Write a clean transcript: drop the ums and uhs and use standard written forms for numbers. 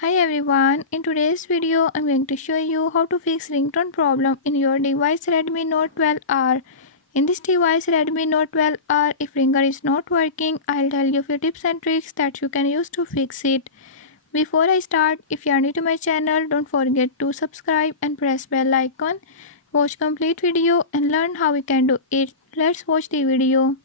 Hi everyone, in today's video I'm going to show you how to fix ringtone problem in your device Redmi Note 12R. In this device Redmi Note 12R, if ringer is not working, I'll tell you few tips and tricks that you can use to fix it. Before I start, if you are new to my channel, don't forget to subscribe and press bell icon. Watch complete video and learn how we can do it. Let's watch the video.